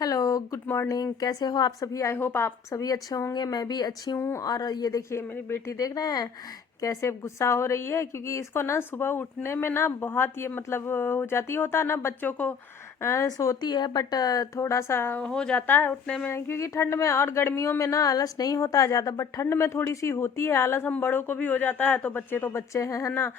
Hello, good morning. कैसे हो आप सभी? आई होप आप सभी अच्छे होंगे। मैं भी अच्छी हूँ। और ये देखिए मेरी बेटी देख रहे हैं कैसे गुस्सा हो रही है, क्योंकि इसको ना सुबह उठने में ना बहुत ये मतलब हो जाती होता ना बच्चों को। सोती है बट थोड़ा सा हो जाता है उठने में, क्योंकि ठंड में और गर्मियों में ना आलस नहीं होता है ज़्यादा, बट ठंड में थोड़ी सी होती है आलस। हम बड़ों को भी हो जाता है, तो बच्चे हैं, है ना।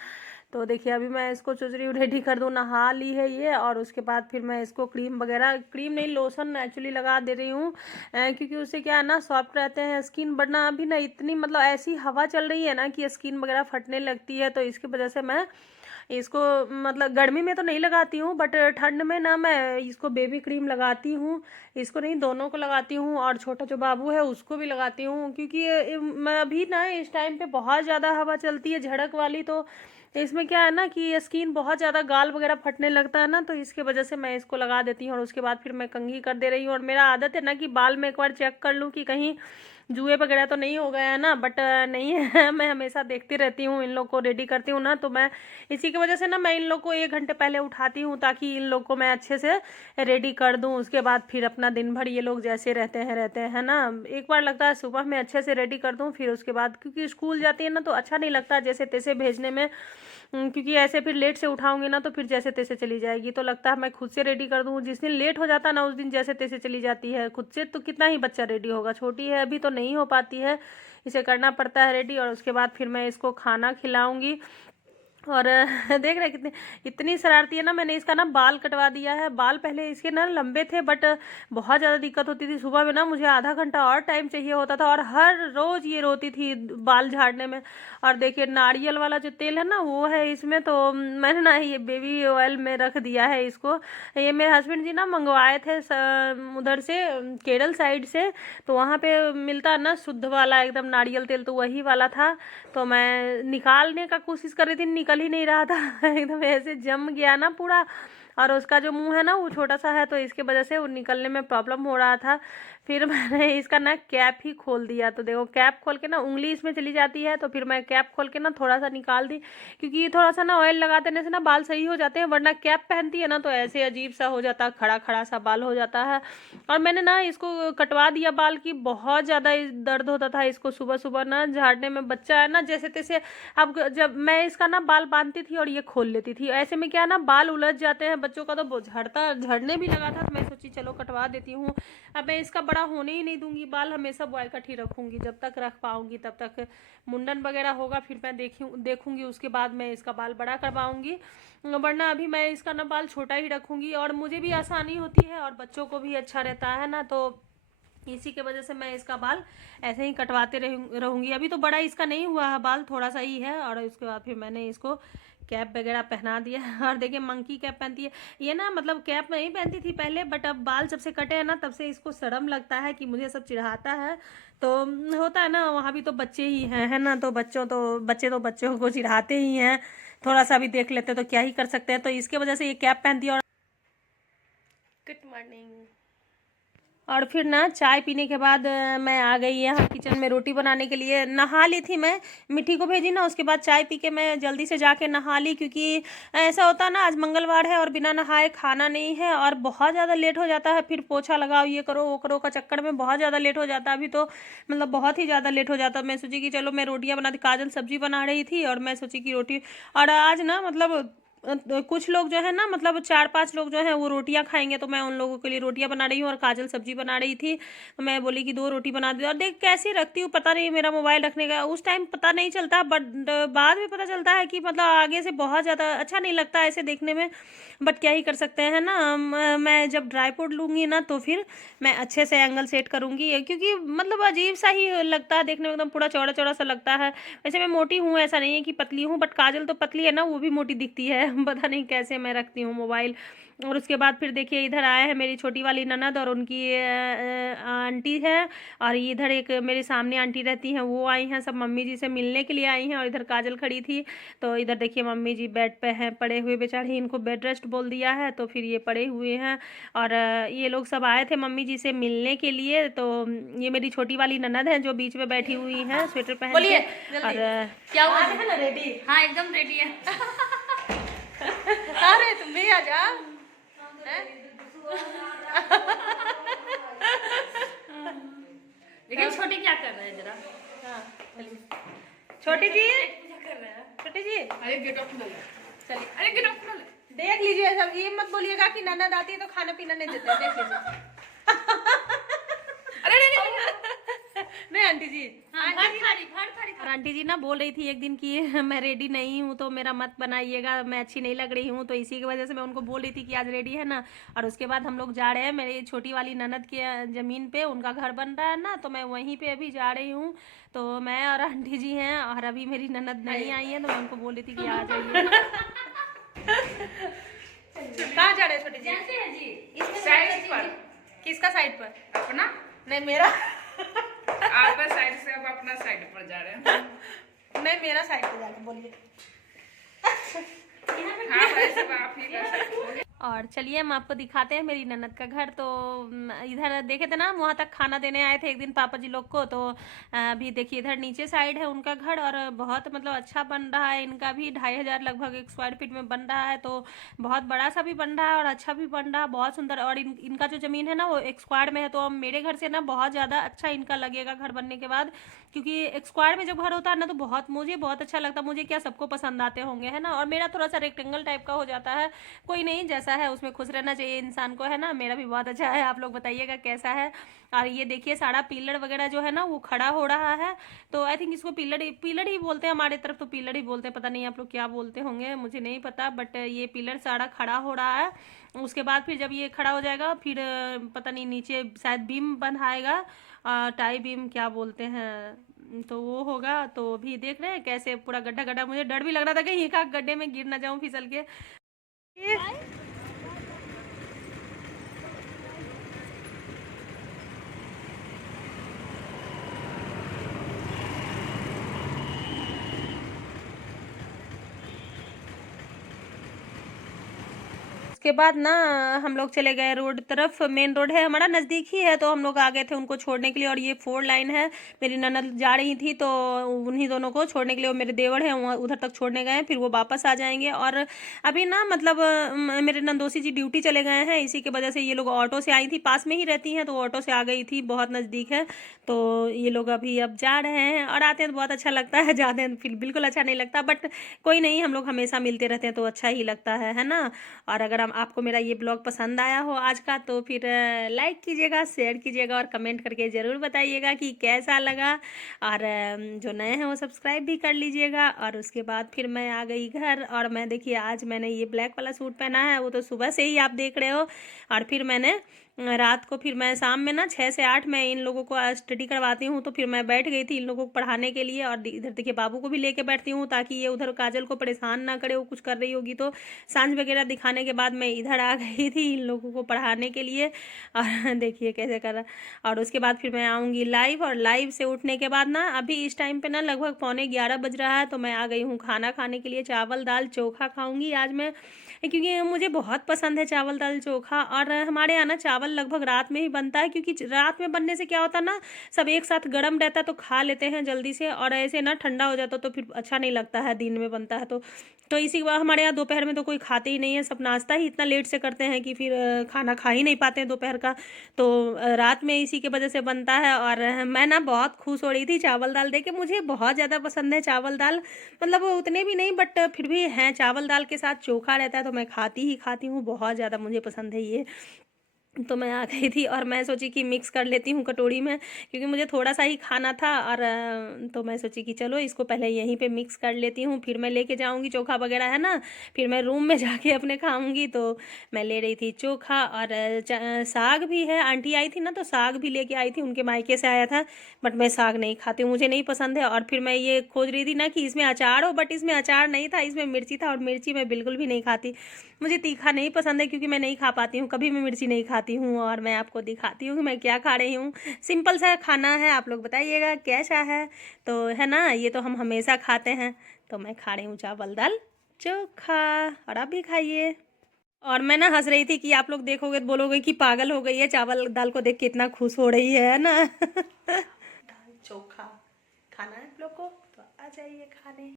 तो देखिए अभी मैं इसको सोच रही हूँ रेडी कर दूँ, नहा ली है ये, और उसके बाद फिर मैं इसको क्रीम वगैरह, क्रीम नहीं लोशन एक्चुअली लगा दे रही हूँ, क्योंकि उससे क्या है ना सॉफ्ट रहते हैं स्किन। वरना अभी ना इतनी मतलब ऐसी हवा चल रही है ना कि स्किन वगैरह फटने लगती है, तो इसकी वजह से मैं इसको मतलब गर्मी में तो नहीं लगाती हूँ, बट ठंड में ना मैं इसको बेबी क्रीम लगाती हूँ। इसको नहीं, दोनों को लगाती हूँ, और छोटा जो बाबू है उसको भी लगाती हूँ, क्योंकि मैं अभी ना इस टाइम पे बहुत ज़्यादा हवा चलती है झड़क वाली। तो इसमें क्या है ना कि स्किन बहुत ज़्यादा गाल वगैरह फटने लगता है ना, तो इसके वजह से मैं इसको लगा देती हूँ, और उसके बाद फिर मैं कंघी कर दे रही हूँ। और मेरा आदत है ना कि बाल में एक बार चेक कर लूँ कि कहीं जुए वगैरह तो नहीं हो गया है ना, बट नहीं है। मैं हमेशा देखती रहती हूँ, इन लोग को रेडी करती हूँ ना, तो मैं इसी की वजह से ना मैं इन लोग को 1 घंटे पहले उठाती हूँ, ताकि इन लोग को मैं अच्छे से रेडी कर दूँ। उसके बाद फिर अपना दिन भर ये लोग जैसे रहते हैं, है ना। एक बार लगता है सुबह में अच्छे से रेडी कर दूँ, फिर उसके बाद क्योंकि स्कूल जाती है ना तो अच्छा नहीं लगता जैसे तैसे भेजने में। क्योंकि ऐसे फिर लेट से उठाऊंगी ना तो फिर जैसे तैसे चली जाएगी, तो लगता है मैं खुद से रेडी कर दूँ। जिस दिन लेट हो जाता है ना उस दिन जैसे तैसे चली जाती है खुद से, तो कितना ही बच्चा रेडी होगा, छोटी है अभी तो नहीं हो पाती है, इसे करना पड़ता है रेडी। और उसके बाद फिर मैं इसको खाना खिलाऊंगी। और देख रहे हैं कितनी इतनी शरारती है ना। मैंने इसका ना बाल कटवा दिया है। बाल पहले इसके ना लंबे थे, बट बहुत ज़्यादा दिक्कत होती थी सुबह में ना, मुझे आधा घंटा और टाइम चाहिए होता था, और हर रोज़ ये रोती थी बाल झाड़ने में। और देखिए नारियल वाला जो तेल है ना वो है इसमें, तो मैंने ना ये बेबी ऑयल में रख दिया है इसको। ये मेरे हस्बैंड जी ना मंगवाए थे उधर से, केरल साइड से, तो वहाँ पे मिलता है ना शुद्ध वाला एकदम नारियल तेल, तो वही वाला था। तो मैं निकालने का कोशिश कर रही थी, निकल ही नहीं रहा था। एकदम ऐसे जम गया ना पूरा। और उसका जो मुंह है ना वो छोटा सा है, तो इसके वजह से वो निकलने में प्रॉब्लम हो रहा था। फिर मैंने इसका ना कैप ही खोल दिया, तो देखो कैप खोल के ना उंगली इसमें चली जाती है, तो फिर मैं कैप खोल के ना थोड़ा सा निकाल दी, क्योंकि थोड़ा सा ना ऑयल लगा देने से ना बाल सही हो जाते हैं। वरना कैप पहनती है ना तो ऐसे अजीब सा हो जाता है, खड़ा खड़ा सा बाल हो जाता है। और मैंने ना इसको कटवा दिया बाल की, बहुत ज़्यादा दर्द होता था इसको सुबह सुबह ना झाड़ने में। बच्चा है ना जैसे तैसे। अब जब मैं इसका ना बाल बांधती थी और ये खोल लेती थी, ऐसे में क्या ना बाल उलझ जाते हैं बच्चों का, तो झड़ता झड़ने भी लगा था, तो मैं सोची चलो कटवा देती हूँ। अब मैं इसका बड़ा होने ही नहीं दूंगी बाल, हमेशा बॉय कट ही रखूंगी जब तक रख पाऊंगी, तब तक मुंडन वगैरह होगा फिर मैं देखूंगी, उसके बाद मैं इसका बाल बड़ा करवाऊंगी। वरना अभी मैं इसका ना बाल छोटा ही रखूंगी, और मुझे भी आसानी होती है और बच्चों को भी अच्छा रहता है ना, तो इसी के वजह से मैं इसका बाल ऐसे ही कटवाते रहूंगी। अभी तो बड़ा इसका नहीं हुआ है बाल, थोड़ा सा ही है। और उसके बाद फिर मैंने इसको कैप वगैरह पहना दिया। और देखिए मंकी कैप पहनती है ये ना, मतलब कैप नहीं पहनती थी पहले, बट अब बाल जब से कटे हैं ना तब से इसको शर्म लगता है कि मुझे सब चिढ़ाता है। तो होता है ना, वहाँ भी तो बच्चे ही हैं, है ना, तो बच्चों को चिढ़ाते ही हैं। थोड़ा सा भी देख लेते तो क्या ही कर सकते हैं, तो इसके वजह से ये कैप पहनती है। और गुड मॉर्निंग। और फिर ना चाय पीने के बाद मैं आ गई यहाँ किचन में रोटी बनाने के लिए। नहा ली थी मैं, मिट्टी को भेजी ना, उसके बाद चाय पी के मैं जल्दी से जाके नहा ली, क्योंकि ऐसा होता है ना आज मंगलवार है और बिना नहाए खाना नहीं है, और बहुत ज़्यादा लेट हो जाता है, फिर पोछा लगाओ ये करो वो करो का चक्कर में बहुत ज़्यादा लेट हो जाता है। अभी तो मतलब बहुत ही ज़्यादा लेट हो जाता। मैं सोची कि चलो मैं रोटियाँ बना दी, काजल सब्जी बना रही थी और मैं सोची कि रोटी। और आज ना मतलब कुछ लोग जो है ना, मतलब 4-5 लोग जो है वो रोटियां खाएंगे, तो मैं उन लोगों के लिए रोटियां बना रही हूँ, और काजल सब्जी बना रही थी, तो मैं बोली कि 2 रोटी बना दी। और देख कैसे रखती हूँ पता नहीं, मेरा मोबाइल रखने का उस टाइम पता नहीं चलता, बट बाद में पता चलता है कि मतलब आगे से बहुत ज़्यादा अच्छा नहीं लगता ऐसे देखने में, बट क्या ही कर सकते हैं ना। मैं जब ड्राईपोड लूँगी ना तो फिर मैं अच्छे से एंगल सेट करूँगी, क्योंकि मतलब अजीब सा ही लगता है देखने में, एकदम पूरा चौड़ा चौड़ा सा लगता है। वैसे मैं मोटी हूँ, ऐसा नहीं है कि पतली हूँ, बट काजल तो पतली है ना, वो भी मोटी दिखती है। पता नहीं कैसे मैं रखती हूँ मोबाइल। और उसके बाद फिर देखिए इधर आए हैं मेरी छोटी वाली ननद और उनकी आंटी है, और इधर एक मेरे सामने आंटी रहती हैं वो आई हैं, सब मम्मी जी से मिलने के लिए आई हैं। और इधर काजल खड़ी थी, तो इधर देखिए मम्मी जी बेड पे हैं पड़े हुए, बेचारी इनको बेड रेस्ट बोल दिया है, तो फिर ये पड़े हुए हैं। और ये लोग सब आए थे मम्मी जी से मिलने के लिए। तो ये मेरी छोटी वाली ननद है जो बीच में बैठी हुई है स्वेटर पहन के। और क्या हुआ है ना रेडी? हाँ एकदम रेडी है। अरे तुम भी आ जा। छोटी क्या कर रहे हैं जरा? हाँ चलिए छोटी जी, क्या कर रहे हैं? छोटी जी अरे गेट ऑफ खोल। चलिए, अरे गेट ऑफ खोल। देख लीजिए सब, ये मत बोलिएगा कि ननद आती है तो खाना पीना नहीं देते, देख लीजिए। अरे नहीं आंटी जी, भर और आंटी जी ना बोल रही थी एक दिन कि मैं रेडी नहीं हूँ तो मेरा मत बनाइएगा, मैं अच्छी नहीं लग रही हूँ, तो इसी की वजह से मैं उनको बोल रही थी कि आज रेडी है ना। और उसके बाद हम लोग जा रहे हैं मेरी छोटी वाली ननद के ज़मीन पे, उनका घर बन रहा है ना, तो मैं वहीं पे अभी जा रही हूँ। तो मैं और आंटी जी हैं, और अभी मेरी ननद नहीं आई है, तो मैं उनको बोल रही थी कि आ जाइए। कहाँ जा रहे हैं छोटी जी? जानते हैं जी, साइड पर। किसका साइड पर? अपना नहीं मेरा। आपका साइड से अब अपना साइड पर जा रहे हैं। नहीं मेरा साइड पे जाके बोलिए। हाँ वैसे आप ही का साइड। और चलिए हम आपको दिखाते हैं मेरी ननद का घर। तो इधर देखे थे ना, हम वहाँ तक खाना देने आए थे एक दिन पापा जी लोग को, तो अभी देखिए इधर नीचे साइड है उनका घर, और बहुत मतलब अच्छा बन रहा है। इनका भी 2500 लगभग एक स्क्वायर फीट में बन रहा है, तो बहुत बड़ा सा भी बन रहा है और अच्छा भी बन रहा है, बहुत सुंदर। और इनका जो ज़मीन है ना वो एक स्क्वायर में है, तो मेरे घर से ना बहुत ज़्यादा अच्छा इनका लगेगा घर बनने के बाद, क्योंकि एक स्क्वायर में जब घर होता है ना तो मुझे बहुत अच्छा लगता है। मुझे क्या, सबको पसंद आते होंगे है ना। और मेरा थोड़ा सा रेक्टेंगल टाइप का हो जाता है, कोई नहीं, जैसा है उसमें खुश रहना चाहिए इंसान को, है ना। मेरा भी बहुत अच्छा है, आप लोग बताइएगा कैसा है। और ये देखिए सारा पिलर वगैरह जो है ना वो खड़ा हो रहा है, तो आई थिंक इसको पिलर ही बोलते हैं, हमारे तरफ तो पिलर ही बोलते हैं, पता नहीं आप लोग क्या बोलते होंगे, मुझे नहीं पता। बट ये पिलर सारा खड़ा हो रहा है। उसके बाद फिर जब ये खड़ा हो जाएगा फिर पता नहीं नीचे शायद बीम बनाएगा, टाई बीम क्या बोलते हैं, तो वो होगा। तो अभी देख रहे हैं कैसे पूरा गड्ढा गड्ढा, मुझे डर भी लग रहा था कहीं एक आध गड्ढे में गिर ना जाऊं फिसल के। उसके बाद ना हम लोग चले गए रोड तरफ, मेन रोड है हमारा, नज़दीक ही है, तो हम लोग आ गए थे उनको छोड़ने के लिए। और ये 4 लाइन है, मेरी ननद जा रही थी तो उन्हीं दोनों को छोड़ने के लिए, वो मेरे देवर हैं वहाँ उधर तक छोड़ने गए हैं, फिर वो वापस आ जाएंगे। और अभी ना मतलब मेरे नंदोसी जी ड्यूटी चले गए हैं, इसी की वजह से ये लोग ऑटो से आई थी, पास में ही रहती हैं तो ऑटो से आ गई थी, बहुत नज़दीक है। तो ये लोग अभी अब जा रहे हैं, और आते हैं तो बहुत अच्छा लगता है, जाते हैं फिर बिल्कुल अच्छा नहीं लगता, बट कोई नहीं, हम लोग हमेशा मिलते रहते हैं तो अच्छा ही लगता है ना। और अगर आपको मेरा ये ब्लॉग पसंद आया हो आज का, तो फिर लाइक कीजिएगा, शेयर कीजिएगा, और कमेंट करके ज़रूर बताइएगा कि कैसा लगा। और जो नए हैं वो सब्सक्राइब भी कर लीजिएगा। और उसके बाद फिर मैं आ गई घर, और मैं देखिए आज मैंने ये ब्लैक वाला सूट पहना है, वो तो सुबह से ही आप देख रहे हो। और फिर मैंने रात को, फिर मैं शाम में ना 6 से 8 मैं इन लोगों को स्टडी करवाती हूँ, तो फिर मैं बैठ गई थी इन लोगों को पढ़ाने के लिए। और इधर देखिए बाबू को भी लेके बैठती हूँ ताकि ये उधर काजल को परेशान ना करे, वो कुछ कर रही होगी तो। सांझ वगैरह दिखाने के बाद मैं इधर आ गई थी इन लोगों को पढ़ाने के लिए, और देखिए कैसे कर रहा। और उसके बाद फिर मैं आऊँगी लाइव, और लाइव से उठने के बाद ना अभी इस टाइम पे ना लगभग 11:15 बज रहा है, तो मैं आ गई हूँ खाना खाने के लिए। चावल दाल चोखा खाऊंगी आज मैं, क्योंकि मुझे बहुत पसंद है चावल दाल चोखा। और हमारे यहाँ ना चावल लगभग रात में ही बनता है, क्योंकि रात में बनने से क्या होता है ना, सब एक साथ गर्म रहता है तो खा लेते हैं जल्दी से, और ऐसे ना ठंडा हो जाता तो फिर अच्छा नहीं लगता है, दिन में बनता है तो इसी बार हमारे यहाँ दोपहर में तो कोई खाते ही नहीं है, सब नाश्ता ही इतना लेट से करते हैं कि फिर खाना खा ही नहीं पाते हैं दोपहर का। तो रात में इसी की वजह से बनता है। और मैं ना बहुत खुश हो रही थी चावल दाल देख के, मुझे बहुत ज़्यादा पसंद है चावल दाल, मतलब उतने भी नहीं बट फिर भी हैं, चावल दाल के साथ चोखा रहता है तो मैं खाती हूँ, बहुत ज़्यादा मुझे पसंद है ये। तो मैं आ गई थी, और मैं सोची कि मिक्स कर लेती हूँ कटोरी में, क्योंकि मुझे थोड़ा सा ही खाना था। और तो मैं सोची कि चलो इसको पहले यहीं पे मिक्स कर लेती हूँ, फिर मैं लेके जाऊँगी चोखा वगैरह है ना, फिर मैं रूम में जाके अपने खाऊँगी। तो मैं ले रही थी चोखा, और साग भी है, आंटी आई थी ना तो साग भी लेके आई थी, उनके मायके से आया था, बट मैं साग नहीं खाती हूँ, मुझे नहीं पसंद है। और फिर मैं ये खोज रही थी ना कि इसमें अचार हो, बट इसमें अचार नहीं था, इसमें मिर्ची था, और मिर्ची मैं बिल्कुल भी नहीं खाती, मुझे तीखा नहीं पसंद है, क्योंकि मैं नहीं खा पाती हूँ, कभी मैं मिर्ची नहीं खाती हूँ। और मैं आपको दिखाती हूँ कि मैं क्या खा रही हूँ, सिंपल सा खाना है, आप लोग बताइएगा कैसा है। तो है ना, ये तो हम हमेशा खाते हैं। तो मैं खा रही हूँ चावल दाल चोखा, और आप भी खाइए। और मैं ना हंस रही थी कि आप लोग देखोगे तो बोलोगे कि पागल हो गई है, चावल दाल को देख के इतना खुश हो रही है ना। दाल चोखा खाना है आप लोग को, तो आ जाइए खाने।